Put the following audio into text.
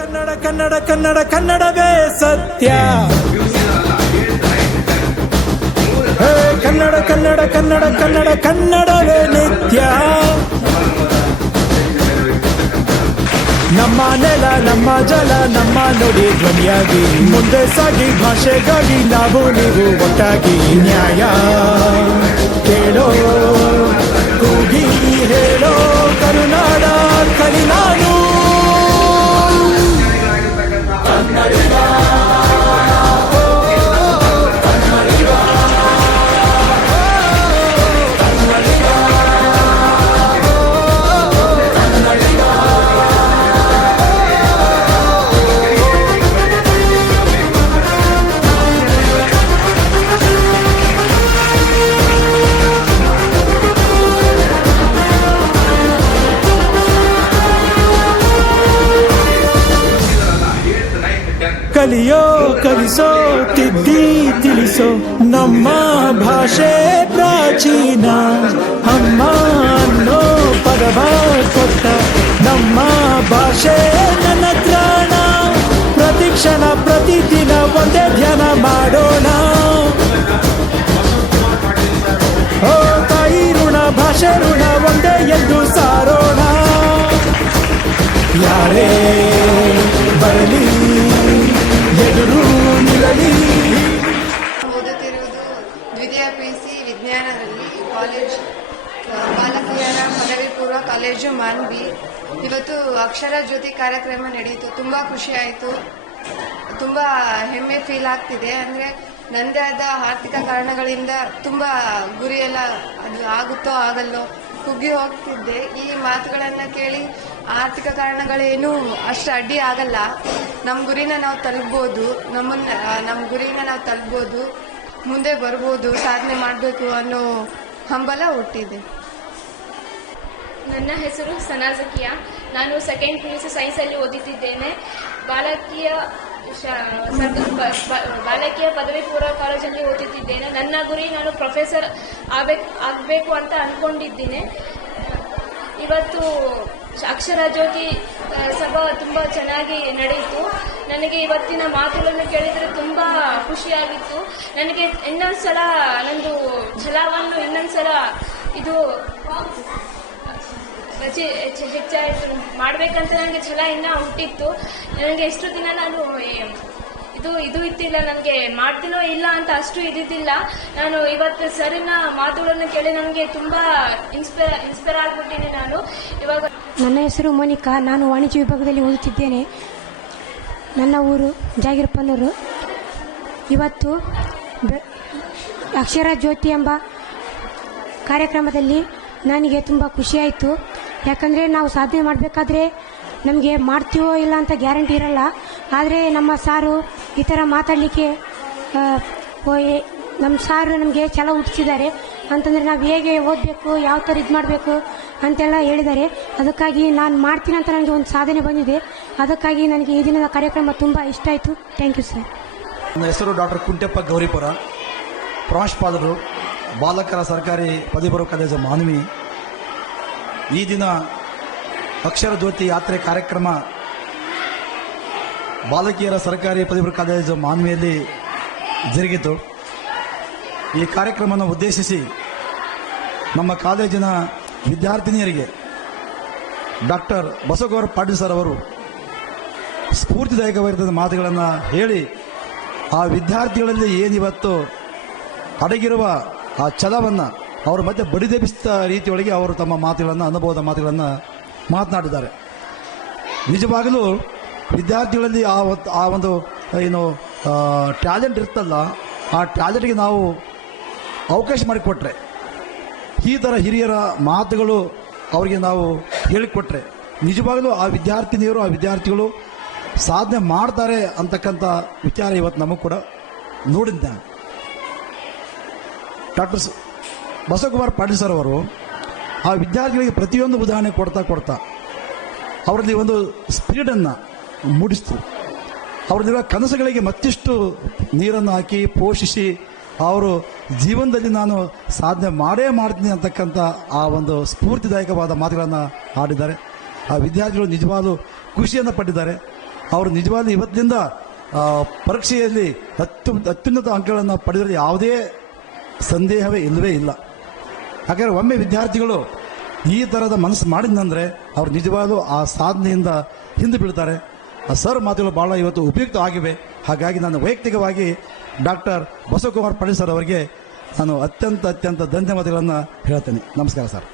ಕನ್ನಡ ಕನ್ನಡ ಕನ್ನಡ ಕನ್ನಡವೇ ಸತ್ಯ. ಹೇ ಕನ್ನಡ ಕನ್ನಡ ಕನ್ನಡ ಕನ್ನಡ ಕನ್ನಡವೇ ನಿತ್ಯ. ನಮ್ಮ ನೆಲ ನಮ್ಮ ಜಲ ನಮ್ಮ ನುಡಿ ಧ್ವನಿಯಾಗಿ ಮುಂದೆ ಸಾಗಿ ಭಾಷೆಗಾಗಿ ನಾವು ನೀವು ಒಟ್ಟಾಗಿ ನ್ಯಾಯ ಕೇಳೋ ಕೂಗಿ ಹೇಳೋ ಕರುನಾಡ ಕಲಿನಾಡು. ಕಲಿಯೋ ಕಲಿಸೋ ತಿದ್ದಿ ತಿಳಿಸೋ ನಮ್ಮ ಭಾಷೆ ಪ್ರಾಚೀನ. ಅಮ್ಮ ಅನ್ನೋ ಪದವ ಕೊಟ್ಟ ನಮ್ಮ ಭಾಷೆ ನನ್ನ ತ್ರಾಣ. ಪ್ರತಿಕ್ಷಣ ಪ್ರತಿದಿನ ಒಂದೇ ಧ್ಯಾನ ಮಾಡೋಣ. ಓ ತಾಯಿ ಋಣ ಭಾಷೆ ಋಣ ಒಂದೇ ಎಂದು ಸಾರೋಣ. ಯಾರೇ ಬರಲಿ ಎದುರು ನಿಲ್ಲಲಿ. ಓದುತ್ತಿರುವುದು ದ್ವಿತೀಯ PUC ವಿಜ್ಞಾನದಲ್ಲಿ ಕಾಲೇಜ್ ಬಾಲಕಿಯರ ಪದವಿ ಪೂರ್ವ ಕಾಲೇಜು ಮಾನ್ವಿ. ಇವತ್ತು ಅಕ್ಷರ ಜ್ಯೋತಿ ಕಾರ್ಯಕ್ರಮ ನಡೆಯಿತು. ತುಂಬ ಖುಷಿ ಆಯಿತು. ತುಂಬ ಹೆಮ್ಮೆ ಫೀಲ್ ಆಗ್ತಿದೆ. ಅಂದರೆ ನನ್ನದೇ ಆದ ಆರ್ಥಿಕ ಕಾರಣಗಳಿಂದ ತುಂಬ ಗುರಿಯೆಲ್ಲ ಅದು ಆಗುತ್ತೋ ಆಗಲ್ಲೋ ಕುಗ್ಗಿ ಹೋಗ್ತಿದ್ದೆ. ಈ ಮಾತುಗಳನ್ನು ಕೇಳಿ ಆರ್ಥಿಕ ಕಾರಣಗಳೇನು ಅಷ್ಟು ಅಡ್ಡಿ ಆಗಲ್ಲ. ನಮ್ಮ ಗುರಿನ ನಾವು ತಲುಪ್ಬೋದು. ನಮ್ಮ ಗುರಿನ ನಾವು ತಲುಪ್ಬೋದು, ಮುಂದೆ ಬರ್ಬೋದು, ಸಾಧನೆ ಮಾಡಬೇಕು ಅನ್ನೋ ಹಂಬಲ ಹುಟ್ಟಿದೆ. ನನ್ನ ಹೆಸರು ಸನಾಜಕಿಯಾ. ನಾನು ಸೆಕೆಂಡ್ PUC ಸೈನ್ಸಲ್ಲಿ ಓದುತ್ತಿದ್ದೇನೆ. ಬಾಲಕಿಯ ಪದವಿ ಪೂರ್ವ ಕಾಲೇಜಲ್ಲಿ ಓದುತ್ತಿದ್ದೇನೆ. ನನ್ನ ಗುರಿ ನಾನು ಪ್ರೊಫೆಸರ್ ಆಗಬೇಕು ಅಂತ ಅಂದ್ಕೊಂಡಿದ್ದೀನಿ. ಇವತ್ತು ಅಕ್ಷರ ಜ್ಯೋತಿ ಸಭಾ ತುಂಬ ಚೆನ್ನಾಗಿ ನಡೆಯಿತು. ನನಗೆ ಇವತ್ತಿನ ಮಾತುಗಳನ್ನು ಕೇಳಿದರೆ ತುಂಬ ಖುಷಿಯಾಗಿತ್ತು. ನನಗೆ ಇನ್ನೊಂದ್ಸಲ ನಂದು ಛಲವನ್ನು ಇನ್ನೊಂದ್ಸಲ ಇದು ಹೆಚ್ಚಾಯಿತು ಮಾಡಬೇಕಂತ ನನಗೆ ಛಲ ಇನ್ನೂ ಹುಟ್ಟಿತ್ತು. ನನಗೆ ಎಷ್ಟು ದಿನ ನಾನು ಇದು ಇದ್ದಿಲ್ಲ, ನನಗೆ ಮಾಡ್ತೀನೋ ಇಲ್ಲ ಅಂತ ಅಷ್ಟು ಇದ್ದಿದ್ದಿಲ್ಲ. ನಾನು ಇವತ್ತು ಸರಿನ ಮಾತುಗಳನ್ನು ಕೇಳಿ ನನಗೆ ತುಂಬ ಇನ್ಸ್ಪೈರ್ ಆಗಿಬಿಟ್ಟಿನಿ ನಾನು ಇವಾಗ. ನನ್ನ ಹೆಸರು ಮೋನಿಕಾ. ನಾನು ವಾಣಿಜ್ಯ ವಿಭಾಗದಲ್ಲಿ ಓದುತ್ತಿದ್ದೇನೆ. ನನ್ನ ಊರು ಜಾಗಿರಪ್ಪನೂರು. ಇವತ್ತು ಅಕ್ಷರ ಜ್ಯೋತಿ ಎಂಬ ಕಾರ್ಯಕ್ರಮದಲ್ಲಿ ನನಗೆ ತುಂಬ ಖುಷಿಯಾಯಿತು. ಯಾಕಂದರೆ ನಾವು ಸಾಧನೆ ಮಾಡಬೇಕಾದ್ರೆ ನಮಗೆ ಮಾಡ್ತೀವೋ ಇಲ್ಲ ಅಂತ ಗ್ಯಾರಂಟಿ ಇರಲ್ಲ. ಆದರೆ ನಮ್ಮ ಸಾರು ಈ ಥರ ಮಾತಾಡಲಿಕ್ಕೆ ನಮ್ಮ ಸಾರು ನಮಗೆ ಛಲ ಹುಟ್ಟಿಸಿದ್ದಾರೆ. ಅಂತಂದರೆ ನಾವು ಹೇಗೆ ಓದಬೇಕು, ಯಾವ ಥರ ಇದು ಮಾಡಬೇಕು ಅಂತೆಲ್ಲ ಹೇಳಿದ್ದಾರೆ. ಅದಕ್ಕಾಗಿ ನಾನು ಮಾಡ್ತೀನಿ ಅಂತ ನನಗೆ ಒಂದು ಸಾಧನೆ ಬಂದಿದೆ. ಅದಕ್ಕಾಗಿ ನನಗೆ ಈ ದಿನದ ಕಾರ್ಯಕ್ರಮ ತುಂಬ ಇಷ್ಟ ಆಯಿತು. Thank you sir. ನನ್ನ ಹೆಸರು ಡಾಕ್ಟರ್ ಕುಂಟೆಪ್ಪ ಗೌರಿಪುರ, ಪ್ರಾಂಶುಪಾಲರು, ಬಾಲಕರ ಸರ್ಕಾರಿ ಪದವಿ ಪೂರ್ವ ಕಾಲೇಜು ಮಾನ್ವಿ. ಈ ದಿನ ಅಕ್ಷರ ಜ್ಯೋತಿ ಯಾತ್ರೆ ಕಾರ್ಯಕ್ರಮ ಬಾಲಕಿಯರ ಸರ್ಕಾರಿ ಪದವಿ ಪೂರ್ವ ಕಾಲೇಜು ಮಾನ್ವಿಯಲ್ಲಿ ಜರುಗಿತು. ಈ ಕಾರ್ಯಕ್ರಮವನ್ನು ಉದ್ದೇಶಿಸಿ ನಮ್ಮ ಕಾಲೇಜಿನ ವಿದ್ಯಾರ್ಥಿನಿಯರಿಗೆ ಡಾಕ್ಟರ್ ಬಸವಗೌಡ ಪಾಟೀಲ್ ಸರ್ ಅವರು ಸ್ಫೂರ್ತಿದಾಯಕವಾಗಿದ್ದ ಮಾತುಗಳನ್ನು ಹೇಳಿ ಆ ವಿದ್ಯಾರ್ಥಿಗಳಲ್ಲಿ ಏನಿವತ್ತು ಅಡಗಿರುವ ಆ ಛಲವನ್ನು ಅವರ ಮಧ್ಯೆ ಬಡಿದೆಬ್ಬಿಸಿದ ರೀತಿಯೊಳಗೆ ಅವರು ತಮ್ಮ ಮಾತುಗಳನ್ನು, ಅನುಭವದ ಮಾತುಗಳನ್ನು ಮಾತನಾಡಿದ್ದಾರೆ. ನಿಜವಾಗಲೂ ವಿದ್ಯಾರ್ಥಿಗಳಲ್ಲಿ ಆ ಒಂದು ಏನು ಟ್ಯಾಲೆಂಟ್ ಇರ್ತಲ್ಲ, ಆ ಟ್ಯಾಲೆಂಟ್ಗೆ ನಾವು ಅವಕಾಶ ಮಾಡಿಕೊಟ್ರೆ, ಈ ಥರ ಹಿರಿಯರ ಮಾತುಗಳು ಅವರಿಗೆ ನಾವು ಹೇಳಿಕೊಟ್ರೆ ನಿಜವಾಗಲೂ ಆ ವಿದ್ಯಾರ್ಥಿನಿಯರು, ಆ ವಿದ್ಯಾರ್ಥಿಗಳು ಸಾಧನೆ ಮಾಡ್ತಾರೆ ಅಂತಕ್ಕಂಥ ವಿಚಾರ ಇವತ್ತು ನಮಗೆ ಕೂಡ ನೋಡಿದ್ದೇನೆ. ಡಾಕ್ಟರ್ ಬಸವಕುಮಾರ್ ಪಾಟೀಲ್ ಸರ್ ಅವರು ಆ ವಿದ್ಯಾರ್ಥಿಗಳಿಗೆ ಪ್ರತಿಯೊಂದು ಉದಾಹರಣೆ ಕೊಡ್ತಾ ಅವರಲ್ಲಿ ಒಂದು ಸ್ಪಿರಿಟನ್ನು ಮೂಡಿಸ್ತು. ಅವರಲ್ಲಿರುವ ಕನಸುಗಳಿಗೆ ಮತ್ತಿಷ್ಟು ನೀರನ್ನು ಹಾಕಿ ಪೋಷಿಸಿ ಅವರು ಜೀವನದಲ್ಲಿ ನಾನು ಸಾಧನೆ ಮಾಡೇ ಮಾಡ್ತೀನಿ ಅಂತಕ್ಕಂಥ ಆ ಒಂದು ಸ್ಫೂರ್ತಿದಾಯಕವಾದ ಮಾತುಗಳನ್ನು ಆಡಿದ್ದಾರೆ. ಆ ವಿದ್ಯಾರ್ಥಿಗಳು ನಿಜವಾದ ಖುಷಿಯನ್ನು ಪಟ್ಟಿದ್ದಾರೆ. ಅವರು ನಿಜವಾಗ್ಲೂ ಇವತ್ತಿನಿಂದ ಪರೀಕ್ಷೆಯಲ್ಲಿ ಅತ್ಯುನ್ನತ ಅಂಕಗಳನ್ನು ಪಡೆದರೆ ಯಾವುದೇ ಸಂದೇಹವೇ ಇಲ್ಲವೇ ಇಲ್ಲ. ಯಾಕಂದರೆ ಒಮ್ಮೆ ವಿದ್ಯಾರ್ಥಿಗಳು ಈ ಥರದ ಮನಸ್ಸು ಮಾಡಿದಂದರೆ ಅವ್ರು ನಿಜವಾಗ್ಲೂ ಆ ಸಾಧನೆಯಿಂದ ಹಿಂದೆ ಬೀಳ್ತಾರೆ. ಸರ್ ಮಾತುಗಳು ಭಾಳ ಇವತ್ತು ಉಪಯುಕ್ತ ಆಗಿವೆ. ಹಾಗಾಗಿ ನಾನು ವೈಯಕ್ತಿಕವಾಗಿ ಡಾಕ್ಟರ್ ಬಸವಕುಮಾರ್ ಪಟೇಲ್ ಸರ್ ಅವರಿಗೆ ನಾನು ಅತ್ಯಂತ ಧನ್ಯವಾದಗಳನ್ನು ಹೇಳ್ತೇನೆ. ನಮಸ್ಕಾರ ಸರ್.